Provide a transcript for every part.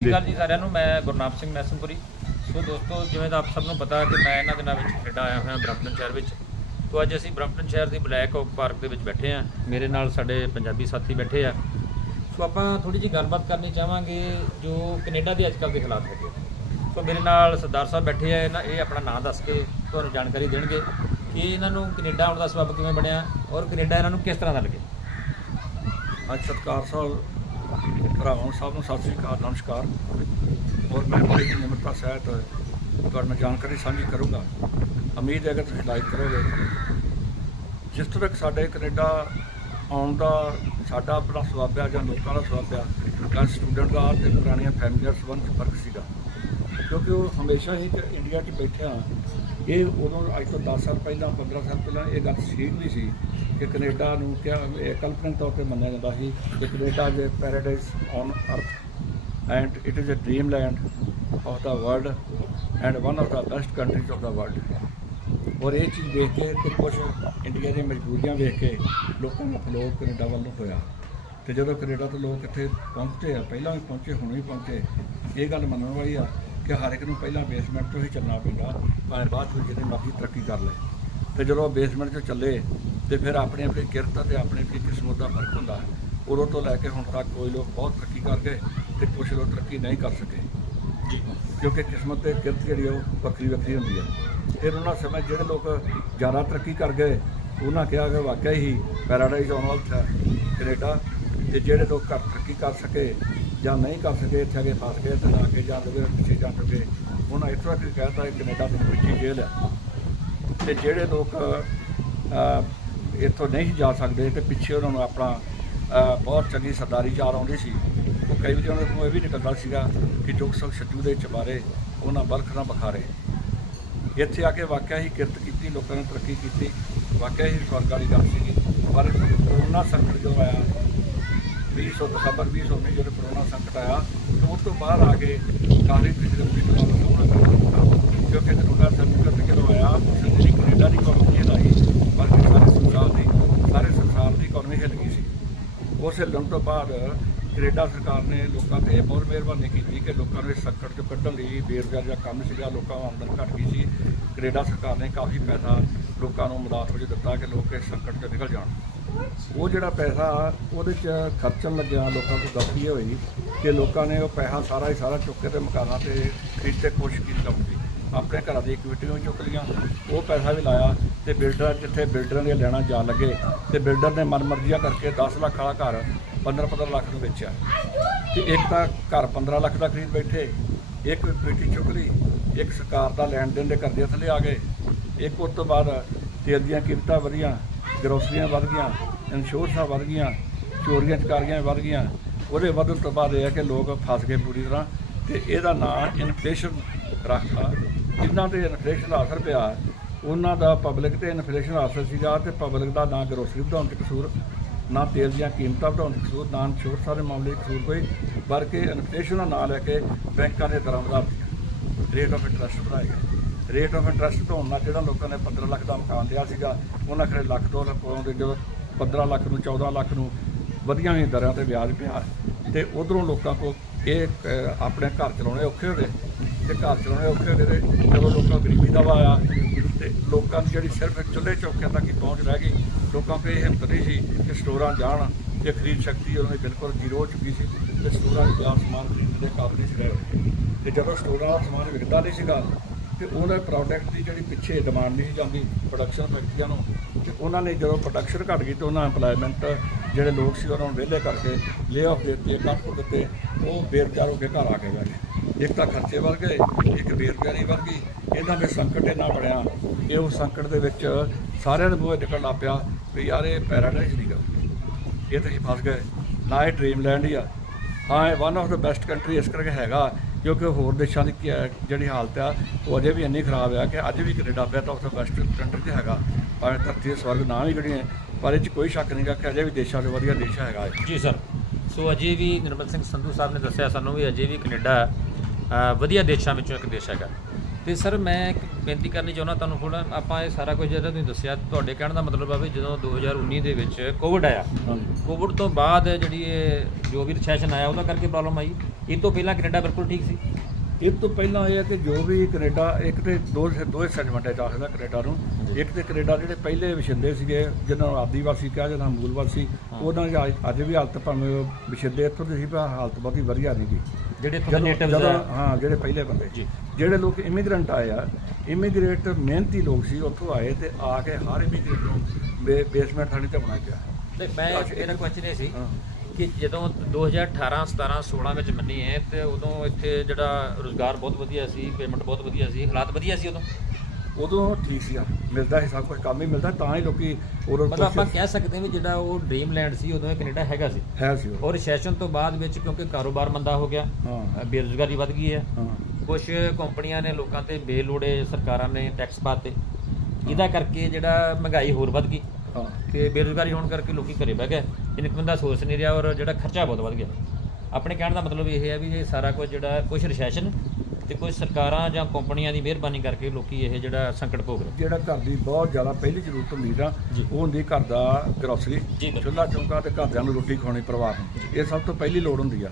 ਸਤਿ ਸ਼੍ਰੀ ਅਕਾਲ ਜੀ ਸਾਰਿਆਂ ਨੂੰ ਮੈਂ ਗੁਰਨਾਮ ਸਿੰਘ ਮੈਸਨਪੁਰੀ ਸੋ ਦੋਸਤੋ ਜਿਵੇਂ ਤਾਂ ਆਪ ਸਭ ਨੂੰ ਪਤਾ ਕਿ ਮੈਂ ਇਹਨਾਂ ਦਿਨਾਂ ਵਿੱਚ ਕੈਨੇਡਾ ਆਇਆ ਹੋਇਆ ਬ੍ਰੈਂਪਟਨ ਸ਼ਹਿਰ ਵਿੱਚ। ਸੋ ਅੱਜ ਅਸੀਂ ਬ੍ਰੈਂਪਟਨ ਸ਼ਹਿਰ ਦੀ ਬਲੈਕ ਓਕ ਪਾਰਕ ਦੇ ਵਿੱਚ ਬੈਠੇ ਆ ਮੇਰੇ ਨਾਲ ਸਾਡੇ ਪੰਜਾਬੀ ਸਾਥੀ ਬੈਠੇ ਆ। ਸੋ ਆਪਾਂ ਥੋੜੀ ਜਿਹੀ ਗੱਲਬਾਤ ਕਰਨੀ ਚਾਹਾਂਗੇ ਜੋ ਕੈਨੇਡਾ ਦੇ ਅੱਜਕੱਲ ਦੇ ਹਾਲਾਤ ਹੈਗੇ ਸੋ ਮੇਰੇ ਨਾਲ ਸਰਦਾਰ ਸਾਹਿਬ ਬੈਠੇ ਆ ਇਹਨਾਂ ਇਹ ਆਪਣਾ ਨਾਮ ਦੱਸ ਕੇ ਤੁਹਾਨੂੰ ਜਾਣਕਾਰੀ ਦੇਣਗੇ ਕਿ ਇਹਨਾਂ ਨੂੰ ਕੈਨੇਡਾ ਆਉਣ ਦਾ ਸਬਬ ਕਿਵੇਂ ਬਣਿਆ ਔਰ ਕੈਨੇਡਾ ਇਹਨਾਂ ਨੂੰ ਕਿਸ ਤਰ੍ਹਾਂ ਦਾ ਲੱਗੇ। ਅੱਜ ਸਤਕਾਰ ਸਾਹਿਬ ਭਰਾਵਾਂ ਸਭ ਨੂੰ ਸਤਿ ਸ੍ਰੀ ਅਕਾਲ, ਨਮਸਕਾਰ। ਔਰ ਮੈਂ ਬੜੀ ਹੀ ਨਿਮਰਤਾ ਸਹਿਤ ਤੁਹਾਡੇ ਨਾਲ ਜਾਣਕਾਰੀ ਸਾਂਝੀ ਕਰੂੰਗਾ। ਉਮੀਦ ਹੈ ਕਿ ਤੁਸੀਂ ਲਾਈਕ ਕਰੋਗੇ। ਜਿਸ ਤਰ੍ਹਾਂ ਸਾਡੇ ਕੈਨੇਡਾ ਆਉਣ ਦਾ ਸਾਡਾ ਆਪਣਾ ਸਵਾਬ ਜਾਂ ਲੋਕਾਂ ਦਾ ਸਵਾਬ ਜਾਂ ਸਟੂਡੈਂਟ ਦਾ ਤੇ ਪੁਰਾਣੀਆਂ ਫੈਮਲੀਆਂ ਸੰਬੰਧ 'ਚ ਫ਼ਰਕ ਸੀਗਾ। ਕਿਉਂਕਿ ਉਹ ਹਮੇਸ਼ਾ ਹੀ ਇੰਡੀਆ 'ਚ ਬੈਠਿਆ ਇਹ ਉਦੋਂ, ਅੱਜ ਤੋਂ 10 ਸਾਲ ਪਹਿਲਾਂ 15 ਸਾਲ ਪਹਿਲਾਂ ਇਹ ਗੱਲ ਠੀਕ ਨਹੀਂ ਸੀ ਕਿ ਕੈਨੇਡਾ ਨੂੰ ਕਿਹਾ ਇਹ ਕਲਪਨਾ ਤੌਰ ਤੇ ਮੰਨਿਆ ਜਾਂਦਾ ਸੀ ਕਿ Canada is paradise on earth and it is a dream land of the world and one of the best countries of the world ਔਰ ਇਹ ਚੀਜ਼ ਦੇਖ ਕੇ ਤੇ ਕੁਝ ਇੰਡੀਆ ਦੀਆਂ ਮਜਬੂਰੀਆਂ ਵੇਖ ਕੇ ਲੋਕਾਂ ਦਾ ਫਲੋ ਕੈਨੇਡਾ ਵੱਲ ਨੂੰ ਹੋਇਆ ਤੇ ਜਦੋਂ ਕੈਨੇਡਾ ਤੋਂ ਲੋਕ ਇੱਥੇ ਪਹੁੰਚੇ ਆ, ਪਹਿਲਾਂ ਵੀ ਪਹੁੰਚੇ, ਹੁਣ ਵੀ ਪਹੁੰਚੇ, ਇਹ ਗੱਲ ਮੰਨਣ ਵਾਲੀ ਆ ਕਿ ਹਰ ਇੱਕ ਨੂੰ ਪਹਿਲਾਂ ਬੇਸਮੈਂਟ ਤੋਂ ਹੀ ਚੱਲਣਾ ਪੈਂਦਾ, ਭਾਵੇਂ ਬਾਅਦ ਵਿੱਚ ਜਿਹਦੇ ਮਰਜ਼ੀ ਤਰੱਕੀ ਕਰ ਲੈ ਤੇ ਜਦੋਂ ਬੇਸਮੈਂਟ 'ਚੋਂ ਚੱਲੇ ਤੇ ਫਿਰ ਆਪਣੀ ਆਪਣੀ ਕਿਰਤ ਤੇ ਆਪਣੀ ਆਪਣੀ ਕਿਸਮਤ ਦਾ ਫ਼ਰਕ ਹੁੰਦਾ ਉਦੋਂ ਤੋਂ ਲੈ ਕੇ ਹੁਣ ਤੱਕ ਕੋਈ ਲੋਕ ਬਹੁਤ ਤਰੱਕੀ ਕਰ ਗਏ ਤੇ ਕੁਝ ਲੋਕ ਤਰੱਕੀ ਨਹੀਂ ਕਰ ਸਕੇ। ਕਿਉਂਕਿ ਕਿਸਮਤ ਤੇ ਕਿਰਤ ਜਿਹੜੀ ਉਹ ਵੱਖਰੀ ਵੱਖਰੀ ਹੁੰਦੀ ਹੈ ਫਿਰ ਉਹਨਾਂ ਸਮੇਂ ਜਿਹੜੇ ਲੋਕ ਜ਼ਿਆਦਾ ਤਰੱਕੀ ਕਰ ਗਏ ਉਹਨਾਂ ਕਿਹਾ ਕਿ ਵਾਕਿਆ ਹੀ ਪੈਰਾਡਾਈਜ਼ ਆਉਣ ਵਾਲਾ ਹੈ ਕੈਨੇਡਾ ਤੇ ਜਿਹੜੇ ਲੋਕ ਘੱਟ ਤਰੱਕੀ ਕਰ ਸਕੇ ਜਾਂ ਨਹੀਂ ਕਰ ਸਕੇ ਇੱਥੇ ਕੇ ਫਸ ਗਏ ਤੇ ਲਾ ਕੇ ਜਾਂ ਲਗੇ ਪਿੱਛੇ ਜਾ ਚੁੱਕੇ। ਉਹਨਾਂ ਇਸ ਤਰ੍ਹਾਂ ਕਿ ਕਹਿਤਾ ਕਿ ਕੈਨੇਡਾ ਦੀ ਪਿੱਛੇ ਜੇਲ੍ਹ ਹੈ ਤੇ ਜਿਹੜੇ ਲੋਕ ਇੱਥੋਂ ਨਹੀਂ ਜਾ ਸਕਦੇ ਤੇ ਪਿੱਛੇ ਉਹਨਾਂ ਨੂੰ ਆਪਣਾ ਬਹੁਤ ਚੰਗੀ ਸਰਦਾਰੀ ਚਾਰ ਆਉਂਦੀ ਸੀ। ਉਹ ਕਈ ਵਾਰੀ ਉਹਨਾਂ ਨੂੰ ਇਹ ਵੀ ਨਿਕਲਦਾ ਸੀਗਾ ਕਿ ਜੁਗ ਸਭ ਛੱਜੂ ਦੇ ਚਬਾਰੇ ਉਹਨਾਂ ਬਲਖ ਨਾ ਬਖਾਰੇ। ਇੱਥੇ ਆ ਕੇ ਵਾਕਿਆ ਹੀ ਕਿਰਤ ਕੀਤੀ, ਲੋਕਾਂ ਨੇ ਤਰੱਕੀ ਕੀਤੀ, ਵਾਕਿਆ ਹੀ ਸਵਰਗ ਵਾਲੀ ਗੱਲ ਸੀਗੀ। ਪਰ ਕਰੋਨਾ ਸੰਕਟ ਜਦੋਂ ਆਇਆ 2000 ਦਸੰਬਰ 2019 ਜਦੋਂ ਕਰੋਨਾ ਸੰਕਟ ਆਇਆ, ਤਾਂ ਉਸ ਤੋਂ ਬਾਅਦ ਆ ਕੇ ਕਾਫੀ ਪਿਛਲੇ ਦਾ ਸਾਹਮਣਾ ਕਰਨਾ ਪਿਆ ਕਿਉਂਕਿ ਕਰੋਨਾ ਸੰਕਟ ਜਦੋਂ ਆਇਆ ਉਸ ਦੀ ਕੈਨੇਡਾ ਦੀ ਇਕਨੋਮੀ ਹਿਲਾਈ ਬਲਕਿ ਸਾਰੇ ਸੰਸਾਰ ਇਕਨੋਮੀ ਹਿੱਲ ਗਈ ਸੀ। ਉਸ ਹਿੱਲਣ ਤੋਂ ਬਾਅਦ ਕੈਨੇਡਾ ਸਰਕਾਰ ਨੇ ਲੋਕਾਂ ਤੇ ਬਹੁਤ ਮਿਹਰਬਾਨੀ ਕੀਤੀ ਕਿ ਲੋਕਾਂ ਨੂੰ ਇਸ ਸੰਕਟ ਤੋਂ ਕੱਢਣ ਲਈ ਬੇਰੁਜ਼ਗਾਰ ਦਾ ਕੰਮ ਸੀਗਾ, ਲੋਕਾਂ ਨੂੰ ਆਮਦਨ ਘੱਟ ਗਈ ਸੀ। ਕੈਨੇਡਾ ਸਰਕਾਰ ਨੇ ਕਾਫੀ ਪੈਸਾ ਲੋਕਾਂ ਨੂੰ ਮਦਦ ਵਜੋਂ ਦਿੱਤਾ ਕਿ ਲੋਕ ਇਸ ਸੰਕਟ ਤੋਂ ਨਿਕਲ ਜਾਣ। ਉਹ ਜਿਹੜਾ ਪੈਸਾ ਉਹਦੇ 'ਚ ਖਰਚਣ ਲੱਗਿਆ ਲੋਕਾਂ ਤੋਂ ਗਲਤੀ ਹੋਈ ਕਿ ਲੋਕਾਂ ਨੇ ਉਹ ਪੈਸਾ ਸਾਰਾ ਹੀ ਸਾਰਾ ਚੁੱਕ ਕੇ ਤੇ ਮਕਾਨਾਂ ਤੇ ਖਰੀਦਤੇ ਕੋਸ਼ਿਸ਼ ਕੀਤੀ ਕੰਮ ਆਪਣੇ ਘਰਾਂ ਦੀ ਇਕਵਿਟੀਆਂ ਵੀ ਚੁੱਕ ਲਈਆਂ। ਉਹ ਪੈਸਾ ਵੀ ਲਾਇਆ ਤੇ ਬਿਲਡਰ ਜਿੱਥੇ ਬਿਲਡਰਾਂ ਦੀਆਂ ਲੈਣਾ ਜਾਣ ਲੱਗੇ ਤੇ ਬਿਲਡਰ ਨੇ ਮਨਮਰਜ਼ੀਆਂ ਕਰਕੇ 10 ਲੱਖ ਵਾਲਾ ਘਰ 15 15 ਲੱਖ ਨੂੰ ਵੇਚਿਆ। ਤੇ ਇੱਕ ਤਾਂ ਘਰ 15 ਲੱਖ ਦਾ ਖਰੀਦ ਬੈਠੇ, ਇੱਕ ਇਕਵਿਟੀ ਚੁੱਕ ਲਈ, ਇੱਕ ਸਰਕਾਰ ਦਾ ਲੈਣ ਦੇਣ ਦੇ ਕਰਜ਼ੇ ਥੱਲੇ ਆ ਗਏ। ਇੱਕ ਉਸ ਤੋਂ ਬਾਅਦ ਤੇਲ ਦੀਆਂ ਕੀਮਤਾਂ ਵਧੀਆਂ ਗਰੋਸਰੀਆਂ ਵਧ ਗਈਆਂ ਇੰਸ਼ੋਰੈਂਸਾਂ ਵਧ ਗਈਆਂ, ਚੋਰੀਆਂ ਚਕਾਰੀਆਂ ਵਧ ਗਈਆਂ। ਉਹਦੇ ਵਧਣ ਤੋਂ ਬਾਅਦ ਇਹ ਹੈ ਕਿ ਲੋਕ ਫਸ ਗਏ ਪੂਰੀ ਤਰ੍ਹਾਂ ਤੇ ਇਹਦਾ ਨਾਂ ਇਨਫਲੇਸ਼ਨ ਰੱਖਤਾ। ਜਿਨ੍ਹਾਂ ਤੇ ਇਨਫਲੇਸ਼ਨ ਦਾ ਅਸਰ ਪਿਆ, ਉਹਨਾਂ ਦਾ ਪਬਲਿਕ ਤੇ ਇਨਫਲੇਸ਼ਨ ਦਾ ਅਸਰ ਸੀਗਾ ਤੇ ਪਬਲਿਕ ਦਾ ਨਾ ਗਰੋਸਰੀ ਵਧਾਉਣ ਚ ਕਸੂਰ, ਨਾ ਤੇਲ ਦੀਆਂ ਕੀਮਤਾਂ ਵਧਾਉਣ ਚ ਕਸੂਰ, ਨਾ ਇੰਸ਼ੋਰੈਂਸਾਂ ਸਾਰੇ ਮਾਮਲੇ 'ਚ ਕਸੂਰ ਕੋਈ, ਬਲਕਿ ਇਨਫਲੇਸ਼ਨ ਦਾ ਨਾਂ ਲੈ ਕੇ ਬੈਂਕਾਂ ਦੇ ਦਰਾਂ ਵਧਾ ਰੇਟ ਆਫ ਇੰਟਰਸਟ ਵਧਾਏ ਗਏ ਰੇਟ ਆਫ ਇੰਟਰਸਟ ਤੋਂ ਨਾਲ ਜਿਹੜਾ ਲੋਕਾਂ ਨੇ 15 ਲੱਖ ਦਾ ਮਕਾਨ ਲਿਆ ਸੀਗਾ, ਉਹਨਾਂ ਖਰੇ ਲੱਖ, ਦੋ ਲੱਖ ਪਾਉਂਦੇ ਜਦੋਂ 15 ਲੱਖ ਨੂੰ 14 ਲੱਖ ਨੂੰ, ਵਧੀਆਂ ਹੀ ਦਰਾਂ ਤੇ ਵਿਆਜ ਪਿਆ। ਤੇ ਉਧਰੋਂ ਲੋਕਾਂ ਕੋਲ ਇਹ ਆਪਣੇ ਘਰ ਚਲਾਉਣੇ ਔਖੇ ਹੋ ਗਏ। ਤੇ ਘਰ ਚਲਾਉਣੇ ਔਖੇ ਹੋ ਗਏ ਤੇ ਜਦੋਂ ਲੋਕਾਂ ਗਰੀਬੀ ਦਾ ਵਾਇਆ ਤੇ ਲੋਕਾਂ ਦੀ ਜਿਹੜੀ ਸਿਰਫ ਚੁੱਲ੍ਹੇ ਚੌਕਿਆਂ ਤੱਕ ਹੀ ਪਹੁੰਚ ਰਹਿ ਗਈ। ਲੋਕਾਂ ਕੋਲ ਇਹ ਹਿੰਮਤ ਨਹੀਂ ਸੀ ਕਿ ਸਟੋਰਾਂ ਜਾਣ ਤੇ ਖਰੀਦ ਸ਼ਕਤੀ ਉਹਨਾਂ ਦੀ ਬਿਲਕੁਲ ਜ਼ੀਰੋ ਹੋ ਚੁੱਕੀ ਸੀ ਤੇ ਸਟੋਰਾਂ 'ਚ ਜਾ ਸਮਾਨ ਖਰੀਦਣ ਦੇ ਕਾਬਲ ਨਹੀਂ ਸੀ ਰਹੇ ਤੇ ਜਦੋਂ ਸਟੋਰਾਂ ਦਾ ਸਮਾਨ ਵਿਕਦਾ ਨਹੀਂ ਸੀਗਾ, ਤੇ ਉਹਦੇ ਪ੍ਰੋਡਕਟ ਦੀ ਜਿਹੜੀ ਪਿੱਛੇ ਡਿਮਾਂਡ ਨਹੀਂ ਸੀ ਜਾਂਦੀ ਪ੍ਰੋਡਕਸ਼ਨ ਫੈਕਟਰੀਆਂ ਨੂੰ, ਤੇ ਉਹਨਾਂ ਨੇ ਜਦੋਂ ਪ੍ਰੋਡਕਸ਼ਨ ਘਟ ਗਈ ਤੇ ਉਹਨਾਂ ਐਮਪਲੋਇਮੈਂਟ ਜਿਹੜੇ ਲੋਕ ਸੀ ਉਹਨਾਂ ਨੂੰ ਵਿਹਲੇ ਕਰਕੇ ਲੇ ਆਫ ਦੇ ਦਿੱਤੇ, ਕੰਮ ਦਿੱਤੇ, ਉਹ ਬੇਰੁਜ਼ਗਾਰ ਹੋ ਕੇ ਘਰ ਆ ਕੇ ਬੈਠ ਗਏ। ਇੱਕ ਤਾਂ ਖਰਚੇ ਵੱਧ ਗਏ, ਇੱਕ ਬੇਰੁਜ਼ਗਾਰੀ ਵੱਧ ਗਈ। ਇਹਨਾਂ ਦੇ ਸੰਕਟ ਇੰਨਾ ਬਣਿਆ ਇਹ ਉਸ ਸੰਕਟ ਦੇ ਵਿੱਚ ਸਾਰਿਆਂ ਦੇ ਮੂੰਹ ਨਿਕਲ ਲੱਗ ਪਿਆ ਵੀ ਯਾਰ ਇਹ ਪੈਰਾਡਾਈਜ਼ ਨਹੀਂ ਗਾ। ਇਹ ਤਾਂ ਹੀ ਫਸ ਗਏ। ਨਾ ਇਹ ਡ੍ਰੀਮਲੈਂਡ ਹੀ ਆ। ਹਾਂ, ਇਹ one of the best country ਇਸ ਕਰਕੇ ਹੈਗਾ ਕਿਉਂਕਿ ਹੋਰ ਦੇਸ਼ਾਂ ਦੀ ਕੀ ਹੈ, ਜਿਹੜੀ ਹਾਲਤ ਆ ਉਹ ਅਜੇ ਵੀ ਇੰਨੀ ਖਰਾਬ ਆ ਕਿ ਅੱਜ ਵੀ Canada best of the best country ਤੇ ਹੈਗਾ। ਪਰ ਧਰਤੀ ਦੇ ਸਵਰਗ ਨਾ ਵੀ ਗੜੀਆਂ ਪਰ ਇਹ 'ਚ ਕੋਈ ਸ਼ੱਕ ਨਹੀਂਗਾ ਕਿ ਅਜੇ ਵੀ ਦੇਸ਼ਾਂ ਤੋਂ ਵਧੀਆ ਦੇਸ਼ ਹੈਗਾ ਜੀ ਸਰ ਸੋ ਅਜੇ ਵੀ ਨਿਰਮਲ ਸਿੰਘ ਸੰਧੂ ਸਾਹਿਬ ਨੇ ਦੱਸਿਆ ਸਾਨੂੰ ਵੀ ਅਜੇ ਵੀ ਕੈਨੇਡਾ ਵਧੀਆ ਦੇਸ਼ਾਂ ਵਿੱਚੋਂ ਇੱਕ ਦੇਸ਼ ਹੈਗਾ। ਤੇ ਸਰ ਮੈਂ ਇੱਕ ਬੇਨਤੀ ਕਰਨੀ ਚਾਹੁੰਦਾ ਤੁਹਾਨੂੰ ਥੋੜਾ ਆਪਾਂ ਇਹ ਸਾਰਾ ਕੁਝ ਜਿਹੜਾ ਤੁਸੀਂ ਦੱਸਿਆ, ਤੁਹਾਡੇ ਕਹਿਣ ਦਾ ਮਤਲਬ ਆ ਵੀ ਜਦੋਂ 2019 ਦੇ ਵਿੱਚ ਕੋਵਿਡ ਆਇਆ ਕੋਵਿਡ ਤੋਂ ਬਾਅਦ ਜਿਹੜੀ ਇਹ ਜੋ ਵੀ ਰੈਸੈਸ਼ਨ ਆਇਆ, ਉਹਦਾ ਕਰਕੇ ਪ੍ਰੋਬਲਮ ਆਈ। ਇਹ ਤੋਂ ਪਹਿਲਾਂ ਕੈਨੇਡਾ ਬਿਲਕੁਲ ਠੀਕ ਸੀ। ਇਹ ਤੋਂ ਪਹਿਲਾਂ ਇਹ ਹੈ ਕਿ ਜੋ ਵੀ ਕੈਨੇਡਾ ਇੱਕ ਤੇ ਦੋ ਦੋ ਵੰਡਿਆ ਜਾ ਸਕਦਾ ਕੈਨੇਡਾ ਨੂੰ। ਇੱਕ ਤੇ ਕੈਨੇਡਾ ਜਿਹੜੇ ਪਹਿਲੇ ਵਸਿੰਦੇ ਸੀਗੇ ਜਿਨ੍ਹਾਂ ਨੂੰ ਆਦੀਵਾਸੀ ਕਿਹਾ ਜਾਂਦਾ ਮੂਲਵਾਸੀ ਹਾਂ। ਉਹਨਾਂ ਦੀ ਅੱਜ- ਅੱਜ ਵੀ ਹਾਲਤ ਭਾਵੇਂ ਉਹ ਵਸਿੰਦੇ ਇੱਥੋਂ ਦੇ ਸੀ ਪਰ ਹਾਲਤ ਬਹੁਤੀ ਵਧੀਆ ਨਹੀਂ ਗੀ ਜਿਹੜੇ ਇੱਥੋਂ ਦੇ ਜਦੋਂ ਆ ਹਾਂ ਜਿਹੜੇ ਪਹਿਲੇ ਬੰਦੇ। ਜੀ। ਜਿਹੜੇ ਲੋਕ ਇਮੀਗ੍ਰੈਂਟ ਆਏ ਆ ਇਮੀਗ੍ਰੇਟ ਮਿਹਨਤੀ ਲੋਕ ਸੀ ਉੱਥੋਂ ਆਏ ਤੇ ਆ ਕੇ ਹਰ ਇਮੀਗ੍ਰੇਟ ਨੂੰ ਬੇਸਮੈਂਟ ਥਾਣੀ ਤੇ ਬਣਾਇਆ ਗਿਆ। ਤੇ ਮੈਂ ਇਹਦਾ ਕੁਐਸਚਨ ਇਹ ਸੀ ਹਾਂ। ਕਿ ਜਦੋਂ 2018 17 16 ਵਿੱਚ ਮੰਨੀ ਹੈ ਤੇ ਉਦੋਂ ਇੱਥੇ ਜਿਹੜਾ ਰੋਜ਼ਗਾਰ ਬਹੁਤ ਵਧੀਆ ਸੀ ਪੇਮੈਂਟ ਬਹੁਤ ਵਧੀਆ ਸੀ ਹਾਲਾਤ ਵਧੀਆ ਸੀ ਉਦੋਂ? ਉਦੋਂ ਠੀਕ ਸੀ ਮਿਲਦਾ ਸੀ ਸਭ ਕੁਝ ਕੰਮ ਹੀ ਮਿਲਦਾ ਤਾਂ ਹੀ ਲੋਕੀ ਉਦੋਂ ਮਤਲਬ ਆਪਾਂ ਕਹਿ ਸਕਦੇ ਹਾਂ ਵੀ ਜਿਹੜਾ ਉਹ ਡ੍ਰੀਮਲੈਂਡ ਸੀ ਉਦੋਂ ਇਹ ਕੈਨੇਡਾ ਹੈਗਾ ਸੀ। ਹੈ ਸੀ ਉਹ ਔਰ ਰੈਸੈਸ਼ਨ ਤੋਂ ਬਾਅਦ ਵਿੱਚ ਕਿਉਂਕਿ ਕਾਰੋਬਾਰ ਮੰਦਾ ਹੋ ਗਿਆ ਹਾਂ। ਬੇਰੁਜ਼ਗਾਰੀ ਵੱਧ ਗਈ ਹੈ। ਹਾਂ। ਕੁਝ ਕੰਪਨੀਆਂ ਨੇ ਲੋਕਾਂ ਤੇ ਬੇਲੋੜੇ ਸਰਕਾਰਾਂ ਨੇ ਟੈਕਸ ਪਾਤੇ। ਇਹਦਾ ਕਰਕੇ ਜਿਹੜਾ ਮਹਿੰਗਾਈ ਹੋਰ ਵੱਧ ਗਈ। ਹਾਂ। ਤੇ ਬੇਰੁਜ਼ਗਾਰੀ ਹੋਣ ਕਰਕੇ ਲੋਕੀ ਘਰੇ ਬਹਿ ਗਏ। ਇਨਕਮ ਦਾ ਸੋਰਸ ਨਹੀਂ ਰਿਹਾ ਔਰ ਜਿਹੜਾ ਖਰਚਾ ਬਹੁਤ ਵੱਧ ਗਿਆ। ਆਪਣੇ ਕਹਿਣ ਦਾ ਮਤਲਬ ਇਹ ਹੈ ਵੀ ਇਹ ਸਾਰਾ ਕੁਝ ਜਿਹੜਾ ਕੁਝ ਰੈਸੈਸ਼ਨ ਤੇ ਕੁਝ ਸਰਕਾਰਾਂ ਜਾਂ ਕੰਪਨੀਆਂ ਦੀ ਮਿਹਰਬਾਨੀ ਕਰਕੇ ਲੋਕੀ ਇਹ ਜਿਹੜਾ ਸੰਕਟ ਭੋਗ ਰਹੇ। ਜਿਹੜਾ ਘਰ ਦੀ ਬਹੁਤ ਜ਼ਿਆਦਾ ਪਹਿਲੀ ਜ਼ਰੂਰਤ ਹੁੰਦੀ ਨਾ ਜੀ। ਉਹ ਹੁੰਦੀ ਘਰ ਦਾ ਗਰੋਸਰੀ। ਚੁੱਲ੍ਹਾ ਚੌਂਕਾ ਤੇ ਘਰਦਿਆਂ ਨੂੰ ਰੋਟੀ ਖਵਾਉਣੀ ਪਰਿਵਾਰ ਨੂੰ। ਇਹ ਸਭ ਤੋਂ ਪਹਿਲੀ ਲੋੜ ਹੁੰਦੀ ਆ।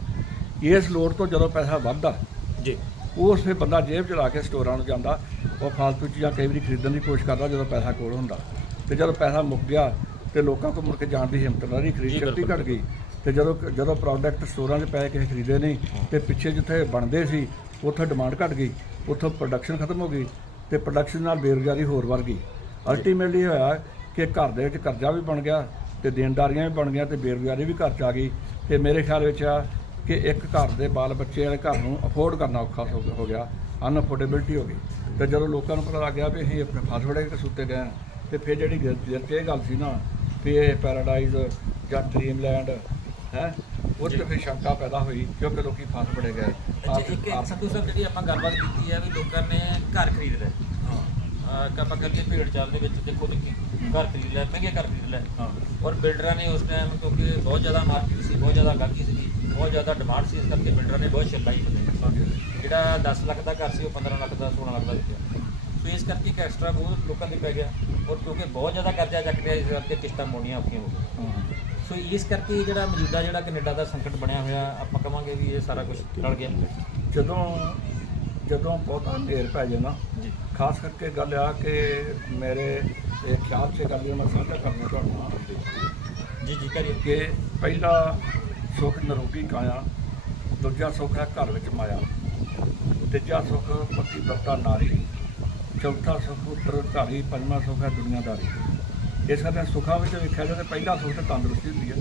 ਇਸ ਲੋੜ ਤੋਂ ਜਦੋਂ ਪੈਸਾ ਵੱਧਦਾ ਜੀ। ਉਸ ਫਿਰ ਬੰਦਾ ਜੇਬ 'ਚ ਲਾ ਕੇ ਸਟੋਰਾਂ ਨੂੰ ਜਾਂਦਾ ਉਹ ਫਾਲਤੂ ਚੀਜ਼ਾਂ ਕਈ ਵਾਰੀ ਖਰੀਦਣ ਦੀ ਕੋਸ਼ਿਸ਼ ਕਰਦਾ ਜਦੋਂ ਪੈਸਾ ਕੋਲ ਹੁੰਦਾ। ਤੇ ਜਦੋਂ ਪੈਸਾ ਮੁੱਕ ਗਿਆ ਤੇ ਲੋਕਾਂ ਕੋਲ ਮੁੜ ਕੇ ਜਾਣ ਦੀ ਹਿੰਮਤ ਨਾ ਰਹੀ ਖਰੀਦ ਸ਼ਕਤੀ। ਘਟ ਗਈ। ਤੇ ਜਦੋਂ ਜਦੋਂ ਪ੍ਰੋਡਕਟ ਸਟੋਰਾਂ 'ਚ ਪੈ ਕੇ ਖਰੀਦੇ ਨਹੀਂ ਤੇ ਪਿੱਛੇ ਜਿੱਥੇ ਬਣਦੇ ਸੀ ਉੱਥੇ ਡਿਮਾਂਡ ਘਟ ਗਈ ਉੱਥੋਂ ਪ੍ਰੋਡਕਸ਼ਨ ਖਤਮ ਹੋ ਗਈ ਤੇ ਪ੍ਰੋਡਕਸ਼ਨ ਨਾਲ ਬੇਰੁਜ਼ਗਾਰੀ ਹੋਰ ਵੱਧ ਗਈ। ਅਲਟੀਮੇਟਲੀ ਹੋਇਆ ਕਿ ਘਰ ਦੇ ਵਿੱਚ ਕਰਜ਼ਾ ਵੀ ਬਣ ਗਿਆ ਤੇ ਦੇਣਦਾਰੀਆਂ ਵੀ ਬਣ ਗਈਆਂ ਤੇ ਬੇਰੁਜ਼ਗਾਰੀ ਵੀ ਘਰ 'ਚ ਆ ਗਈ। ਤੇ ਮੇਰੇ ਖਿਆਲ ਵਿੱਚ ਆ ਕਿ ਇੱਕ ਘਰ ਦੇ ਬਾਲ ਬੱਚੇ ਵਾਲੇ ਘਰ ਨੂੰ ਅਫੋਰਡ ਕਰਨਾ ਔਖਾ ਹੋ ਗਿਆ ਅਨਅਫੋਰਡੇਬਿਲਟੀ ਹੋ ਗਈ। ਤੇ ਜਦੋਂ ਲੋਕਾਂ ਨੂੰ ਪਤਾ ਲੱਗ ਗਿਆ ਵੀ ਅਸੀਂ ਆਪਣੇ ਫਸਵੜੇ ਕੇ ਸੁੱਤੇ ਗਏ ਤੇ ਫਿਰ ਜਿਹੜੀ 'ਚ ਇਹ ਗੱਲ ਸੀ ਨਾ ਵੀ ਇਹ ਪੈਰਾਡਾਈਜ਼ ਜਾਂ ਡ੍ਰੀਮਲੈਂਡ ਹੈ? ਉਹ ਤੇ। ਫਿਰ ਸ਼ੰਕਾ ਪੈਦਾ ਹੋਈ ਕਿਉਂਕਿ ਲੋਕੀ ਫਸ ਬੜੇ ਗਏ। ਸਾਹਿਬ ਜਿਹੜੀ ਆਪਾਂ ਗੱਲਬਾਤ ਕੀਤੀ ਹੈ ਵੀ ਲੋਕਾਂ ਨੇ ਘਰ ਖਰੀਦ ਲਏ। ਹਾਂ, ਆਪਾਂ ਕਹਿੰਦੇ ਭੇੜ ਚਾਲ ਦੇ ਵਿੱਚ ਦੇਖੋ ਵੀ ਘਰ ਖਰੀਦ ਲਿਆ ਮਹਿੰਗੇ ਘਰ ਖਰੀਦ ਲਏ ਹਾਂ। ਔਰ ਬਿਲਡਰਾਂ ਨੇ ਉਸ ਟਾਈਮ ਕਿਉਂਕਿ ਬਹੁਤ ਜ਼ਿਆਦਾ ਮਾਰਕੀਟ ਸੀ ਬਹੁਤ ਜ਼ਿਆਦਾ ਗਾਹਕੀ ਸੀ ਬਹੁਤ ਜ਼ਿਆਦਾ ਡਿਮਾਂਡ ਸੀ ਇਸ ਕਰਕੇ ਬਿਲਡਰਾਂ ਨੇ ਬਹੁਤ ਛਿਲਾਈ ਹਾਂਜੀ। ਜਿਹੜਾ 10 ਲੱਖ ਦਾ ਘਰ ਸੀ ਉਹ 15 ਲੱਖ ਦਾ 16 ਲੱਖ ਦਾ ਵਿਕਿਆ। ਸੋ ਇਸ ਕਰਕੇ ਇੱਕ ਐਕਸਟਰਾ ਬਹੁਤ ਲੋਕਾਂ ਦੇ ਪੈ ਗਿਆ। ਔਰ ਕਿਉਂਕਿ ਬਹੁਤ ਜ਼ਿਆਦਾ ਕਰਜ਼ਾ ਚੱਕ ਲਿਆ ਇਸ ਕਰਕੇ ਕਿਸ਼ਤਾਂ ਮੋੜਨੀਆਂ ਔਖੀਆਂ ਹੋ ਗਈਆਂ। ਸੋ ਇਸ ਕਰਕੇ ਜਿਹੜਾ ਮੌਜੂਦਾ ਜਿਹੜਾ ਕੈਨੇਡਾ ਦਾ ਸੰਕਟ ਬਣਿਆ ਹੋਇਆ ਆਪਾਂ ਕਵਾਂਗੇ ਵੀ ਇਹ ਸਾਰਾ ਕੁਝ ਟਲ ਗਿਆ। ਜਦੋਂ ਜਦੋਂ ਬਹੁਤਾ ਹਨੇਰ ਪੈ ਨਾ ਜੀ। ਖਾਸ ਕਰਕੇ ਗੱਲ ਆ ਕਿ ਮੇਰੇ ਇਹ ਖਿਆਲ 'ਚ ਗੱਲ ਮੈਂ ਸਾਂਝਾ ਕਰਨਾ ਨਾਲ ਜੀ ਜੀ ਕਰੀਏ। ਕਿ ਪਹਿਲਾ ਸੁੱਖ ਨਿਰੋਗੀ ਕਾਇਆ ਦੂਜਾ ਸੁੱਖ ਹੈ ਘਰ ਵਿੱਚ ਮਾਇਆ ਤੀਜਾ ਸੁੱਖ ਪਤੀ ਵਰਤਾ ਨਾਰੀ। ਚੌਥਾ ਸੁਖ ਸੁੱਖ ਉੱਤਰਧਾਰੀ ਪੰਜਵਾਂ ਸੁੱਖ ਹੈ ਦੁਨੀਆਦਾਰੀ। ਇਸ ਕਰਕੇ ਸੁੱਖਾਂ ਵਿੱਚ ਵੇਖਿਆ ਜਾਵੇ ਤਾਂ ਪਹਿਲਾ ਸੁੱਖ ਤਾਂ ਤੰਦਰੁਸਤੀ ਹੁੰਦੀ ਹੈ।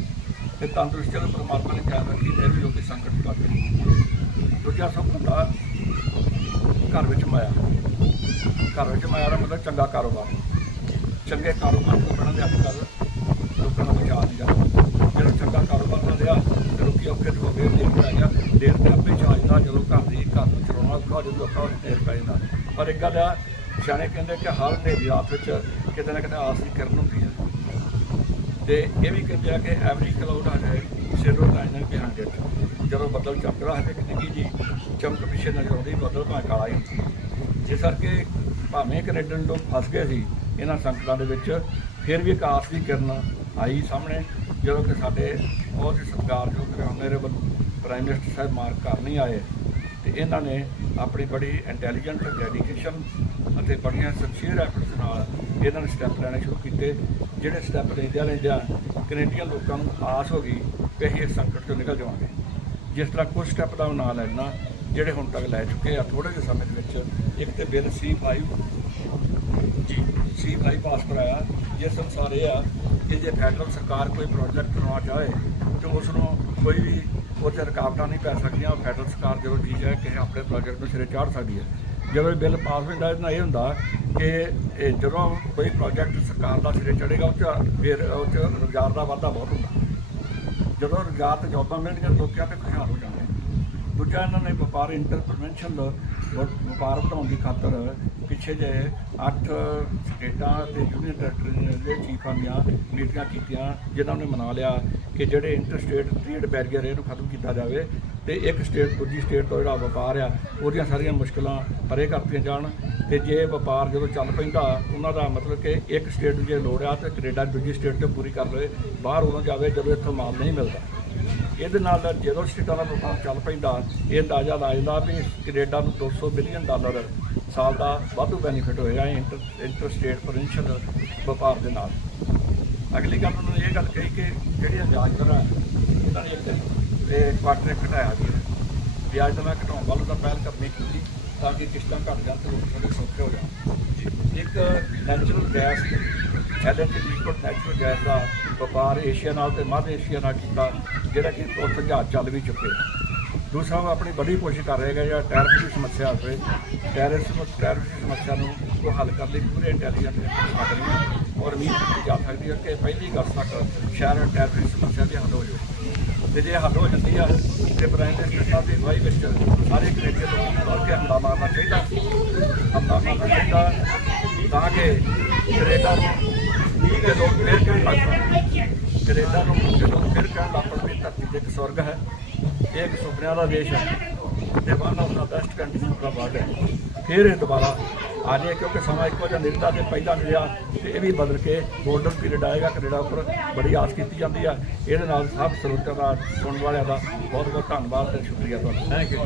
ਤੇ ਤੰਦਰੁਸਤੀ ਨੂੰ ਪਰਮਾਤਮਾ ਨੇ ਖਿਆਲ ਰੱਖੀ ਇਹ ਵੀ ਲੋਕੀ ਸੰਕਟ ਕਰਦੇ ਦੂਜਾ ਸੁੱਖ ਹੁੰਦਾ ਘਰ ਵਿੱਚ ਮਾਇਆ। ਘਰ ਵਿੱਚ ਮਾਇਆ ਦਾ ਮਤਲਬ ਚੰਗਾ ਕਾਰੋਬਾਰ। ਚੰਗੇ ਕਾਰੋਬਾਰ ਨੂੰ ਬਣਨ ਦੇ ਅੱਜ ਕੱਲ੍ਹ ਲੋਕਾਂ ਨੂੰ ਬਚਾ ਨਹੀਂ ਜਾਂਦਾ। ਜਿਹੜਾ ਚੰਗਾ ਕਾਰੋਬਾਰ ਨਾ ਰਿਹਾ, ਤੇ ਲੋਕੀ ਔਖੇ ਹੋ ਗਏ ਦੇਰ ਪੈ ਗਿਆ ਦੇਰ ਤੇ ਆਪੇ ਚਾਹ ਜਦੋਂ ਘਰ ਦੀ ਘਰ ਨੂੰ ਚਲਾਉਣਾ ਔਖਾ ਜਦੋਂ ਲੋਕਾਂ ਨੂੰ ਦੇਰ ਪੈ ਜਾਂਦਾ। ਪਰ ਇੱਕ ਗੱਲ ਆ ਸਿਆਣੇ ਕਹਿੰਦੇ ਕਿ ਹਰ ਹਨੇਰੀ ਰਾਤ ਵਿੱਚ ਕਿਤੇ ਨਾ ਕਿਤੇ ਆਸ ਦੀ ਕਿਰਨ ਹੁੰਦੀ ਹੈ। ਤੇ ਇਹ ਵੀ ਕਹਿੰਦੇ ਆ ਕਿ every cloud has zero liner behind it ਜਦੋਂ ਬੱਦਲ ਚੱਕਦਾ ਹੈ ਤੇ ਨਿੱਕੀ ਜੀ ਚਮਕ ਪਿੱਛੇ ਨਜ਼ਰ ਆਉਂਦੀ, ਬੱਦਲ ਭਾਵੇਂ ਕਾਲਾ ਹੀ ਹੁੰਦਾ ਜਿਸ ਕਰਕੇ ਭਾਵੇਂ ਕੈਨੇਡੀਅਨ ਲੋਕ ਫਸ ਗਏ ਸੀ, ਇਹਨਾਂ ਸੰਕਟਾਂ ਦੇ ਵਿੱਚ ਫਿਰ ਵੀ ਇੱਕ ਆਸ ਦੀ ਕਿਰਨ ਆਈ ਸਾਹਮਣੇ, ਜਦੋਂ ਕਿ ਸਾਡੇ ਬਹੁਤ ਹੀ ਸਤਿਕਾਰਯੋਗ honourable prime minister Sahib mark ਕਰ ਨਹੀਂ ਆਏ ਤੇ ਇਹਨਾਂ ਨੇ ਆਪਣੀ ਬੜੀ ਇੰਟੈਲੀਜੈਂਟ ਡੈਡੀਕੇਸ਼ਨ ਅਤੇ ਬੜੀਆਂ ਸਿੰਸੀਅਰ ਐਫਰਟਸ ਨਾਲ ਇਹਨਾਂ ਨੇ ਸਟੈਪ ਲੈਣੇ ਸ਼ੁਰੂ ਕੀਤੇ, ਜਿਹੜੇ ਸਟੈਪ ਲੈਂਦਿਆਂ ਲੈਂਦਿਆਂ ਕੈਨੇਡੀਅਨ ਲੋਕਾਂ ਨੂੰ ਆਸ ਹੋ ਗਈ ਕਿ ਅਸੀਂ ਇਸ ਸੰਕਟ ਤੋਂ ਨਿਕਲ ਜਾਵਾਂਗੇ। ਜਿਸ ਤਰ੍ਹਾਂ ਕੁਝ ਸਟੈਪ ਦਾ ਨਾਂ ਲੈਣਾ ਜਿਹੜੇ ਹੁਣ ਤੱਕ ਲੈ ਚੁੱਕੇ ਆ ਥੋੜੇ ਜਿਹੇ ਸਮੇਂ ਦੇ ਵਿੱਚ ਇੱਕ ਤੇ ਬਿੱਲ C5 ਜੀ C5 ਪਾਸ ਕਰਾਇਆ। ਜਿਸ ਅਨੁਸਾਰ ਇਹ ਆ ਕਿ ਜੇ ਫੈਡਰਲ ਸਰਕਾਰ ਕੋਈ ਪ੍ਰੋਜੈਕਟ ਬਣਾਉਣਾ ਚਾਹੇ ਤੇ ਉਸ ਨੂੰ ਕੋਈ ਵੀ ਉਹ 'ਚ ਰੁਕਾਵਟਾਂ ਨਹੀਂ ਪੈ ਸਕਦੀਆਂ ਫੈਡਰਲ ਸਰਕਾਰ ਜਦੋਂ ਜੀ ਹੈ ਕਿ ਆਪਣੇ ਪ੍ਰੋਜੈਕਟ ਨੂੰ ਸਿਰੇ ਚਾੜ ਸਕਦੀ ਹੈ। ਜਦੋਂ ਇਹ ਬਿੱਲ ਪਾਸ ਹੁੰਦਾ, ਇਹਦਾ ਇਹ ਹੁੰਦਾ ਕਿ ਇਹ ਜਦੋਂ ਕੋਈ ਪ੍ਰੋਜੈਕਟ ਸਰਕਾਰ ਦਾ ਸਿਰੇ ਚੜੇਗਾ ਉਹ 'ਚ ਫਿਰ ਉਹ 'ਚ ਰੁਜ਼ਗਾਰ ਦਾ ਵਾਧਾ ਬਹੁਤ ਹੁੰਦਾ। ਜਦੋਂ ਰੁਜ਼ਗਾਰ ਤੇ ਜੌਬਾਂ ਮਿਲਣਗੀਆਂ, ਲੋਕਾਂ ਤੇ ਖੁਸ਼ਹਾਲ ਹੋ ਜਾਂਦੇ ਦੂਜਾ ਇਹਨਾਂ ਨੇ ਵਪਾਰ ਇੰਟਰਪ੍ਰੀਨੈਂਸ਼ੀਅਲ ਵਪਾਰ ਵਧਾਉਣ ਦੀ ਖਾਤਰ ਪਿੱਛੇ ਜੇ 8 ਸਟੇਟਾਂ ਤੇ ਯੂਨੀਅਨ ਟੈਰੀਟਰੀ ਦੇ ਚੀਫਾਂ ਦੀਆਂ ਮੀਟਿੰਗਾਂ ਕੀਤੀਆਂ ਜਿਨ੍ਹਾਂ ਨੇ ਮਨਾ ਲਿਆ ਕਿ ਜਿਹੜੇ ਇੰਟਰਸਟੇਟ ਟ੍ਰੇਡ ਬੈਰੀਅਰ ਇਹਨੂੰ ਖਤਮ ਕੀਤਾ ਜਾਵੇ ਤੇ ਇੱਕ ਸਟੇਟ ਦੂਜੀ ਸਟੇਟ ਤੋਂ ਜਿਹੜਾ ਵਪਾਰ ਆ, ਉਹਦੀਆਂ ਸਾਰੀਆਂ ਮੁਸ਼ਕਲਾਂ ਪਰੇ ਕਰਤੀਆਂ ਜਾਣ ਤੇ ਜੇ ਵਪਾਰ ਜਦੋਂ ਚੱਲ ਪੈਂਦਾ, ਉਹਨਾਂ ਦਾ ਮਤਲਬ ਕਿ ਇੱਕ ਸਟੇਟ ਨੂੰ ਜੇ ਲੋੜ ਆ ਤੇ ਕੈਨੇਡਾ ਦੂਜੀ ਸਟੇਟ ਤੇ ਪੂਰੀ ਕਰ ਲਵੇ, ਬਾਹਰ ਉਦੋਂ ਜਾਵੇ ਜਦੋਂ ਇੱਥੋਂ ਮਾਲ ਨਹੀਂ ਮਿਲਦਾ। ਇਹਦੇ ਨਾਲ ਜਦੋਂ ਸਟੇਟਾਂ ਦਾ ਵਪਾਰ ਚੱਲ ਪੈਂਦਾ, ਇਹ ਅੰਦਾਜ਼ਾ ਲਾ ਜਾਂਦਾ ਵੀ ਕੈਨੇਡਾ ਨੂੰ 200 ਬਿਲੀਅਨ ਡਾਲਰ ਸਾਲ ਦਾ ਵਾਧੂ ਬੈਨੀਫਿਟ ਹੋਇਆ ਇੰਟਰ ਇੰਟਰ ਸਟੇਟ ਪ੍ਰੋਵਿੰਸ਼ੀਅਲ ਵਪਾਰ ਦੇ ਨਾਲ। ਅਗਲੀ ਗੱਲ ਉਹਨਾਂ ਨੇ ਇਹ ਗੱਲ ਕਹੀ ਕਿ ਜਿਹੜੀਆਂ ਵਿਆਜ ਦਰਾਂ ਉਹਨਾਂ ਨੇ ਇੱਕ ਕੁਆਟਰ ਘਟਾਇਆ ਗਿਆ ਵਿਆਜ ਦਰਾਂ ਘਟਾਉਣ ਵੱਲ ਤਾਂ ਪਹਿਲ ਕਰਨੀ ਕੀਤੀ ਤਾਂ ਕਿ ਕਿਸ਼ਤਾਂ ਘਟ ਜਾਣ ਤੇ ਲੋਕ ਥੋੜੇ ਸੌਖੇ ਹੋ ਜਾਣ। ਇੱਕ natural gas LNG liquid natural gas ਦਾ ਵਪਾਰ ਏਸ਼ੀਆ ਨਾਲ ਤੇ ਮੱਧ ਏਸ਼ੀਆ ਨਾਲ ਕੀਤਾ, ਜਿਹੜਾ ਕਿ ਉੱਥੇ ਜਹਾਜ਼ ਚੱਲ ਵੀ ਚੁੱਕੇ ਦੂਸਰਾ, ਉਹ ਆਪਣੀ ਬੜੀ ਕੋਸ਼ਿਸ਼ ਕਰ ਰਿਹਾ ਜਿਹੜਾ ਟੈਰਿਫ ਦੀ ਸਮੱਸਿਆ ਹੋਵੇ ਟੈਰਿਫ ਟੈਰਿਫ ਦੀ ਸਮੱਸਿਆ ਨੂੰ ਉਹ ਹੱਲ ਕਰਨ ਲਈ ਪੂਰੇ ਇੰਟੈਲੀਜੈਂਟ ਕਰ ਰਹੀ ਹੈ ਔਰ ਉਮੀਦ ਕੀਤੀ ਜਾ ਸਕਦੀ ਹੈ ਕਿ ਪਹਿਲੀ ਅਗਸਤ ਤੱਕ ਸ਼ਹਿਰ ਟੈਰਿਫ ਦੀ ਸਮੱਸਿਆ ਦੀ ਹੱਲ ਹੋ ਜਾਵੇ। ਤੇ ਜੇ ਹੱਲ ਹੋ ਜਾਂਦੀ ਆ ਤੇ ਪ੍ਰਾਈਮ ਮਿਨਿਸਟਰ ਸਾਹਿਬ ਦੀ ਅਗਵਾਈ ਵਿੱਚ ਸਾਰੇ ਕੈਨੇਡੀਅਨ ਲੋਕਾਂ ਨੂੰ ਮਿਲ ਕੇ ਹੱਲਾ ਮਾਰਨਾ ਚਾਹੀਦਾ। ਹਮਲਾ ਮਾਰਨਾ ਚਾਹੀਦਾ ਤਾਂ ਕਿ ਕੈਨੇਡਾ ਨੂੰ ਠੀਕ ਲੋਕ ਫਿਰ ਕਹਿਣ ਲੱਗ ਪੈਣ। ਕੈਨੇਡਾ ਨੂੰ ਜਦੋਂ ਫਿਰ ਕਹਿਣ ਲੱਗ ਪੈਣ ਵੀ ਧਰਤੀ ਤੇ ਇੱਕ ਸਵਰਗ ਹੈ, ਇਹ ਇੱਕ ਸੁਪਨਿਆਂ ਦਾ ਦੇਸ਼ ਹੈ ਤੇ one of the best country the world ਹੈ। ਫਿਰ ਇਹ ਦੁਬਾਰਾ ਆ ਜਾਏ ਕਿਉਂਕਿ ਸਮਾਂ ਇੱਕੋ ਜਿਹਾ ਨਿਰਦਾ ਤੇ ਪਹਿਲਾਂ ਮਿਲਿਆ ਤੇ ਇਹ ਵੀ ਬਦਲ ਕੇ ਗੋਲਡਨ ਪੀਰੀਅਡ ਆਏਗਾ ਕੈਨੇਡਾ ਉੱਪਰ। ਬੜੀ ਆਸ ਕੀਤੀ ਜਾਂਦੀ ਆ। ਇਹਦੇ ਨਾਲ ਸਭ ਸਰੋਤਿਆਂ ਦਾ, ਸੁਣਨ ਵਾਲਿਆਂ ਦਾ ਬਹੁਤ ਬਹੁਤ ਧੰਨਵਾਦ ਤੇ ਸ਼ੁਕਰੀਆ ਤੁਹਾਡਾ। Thank you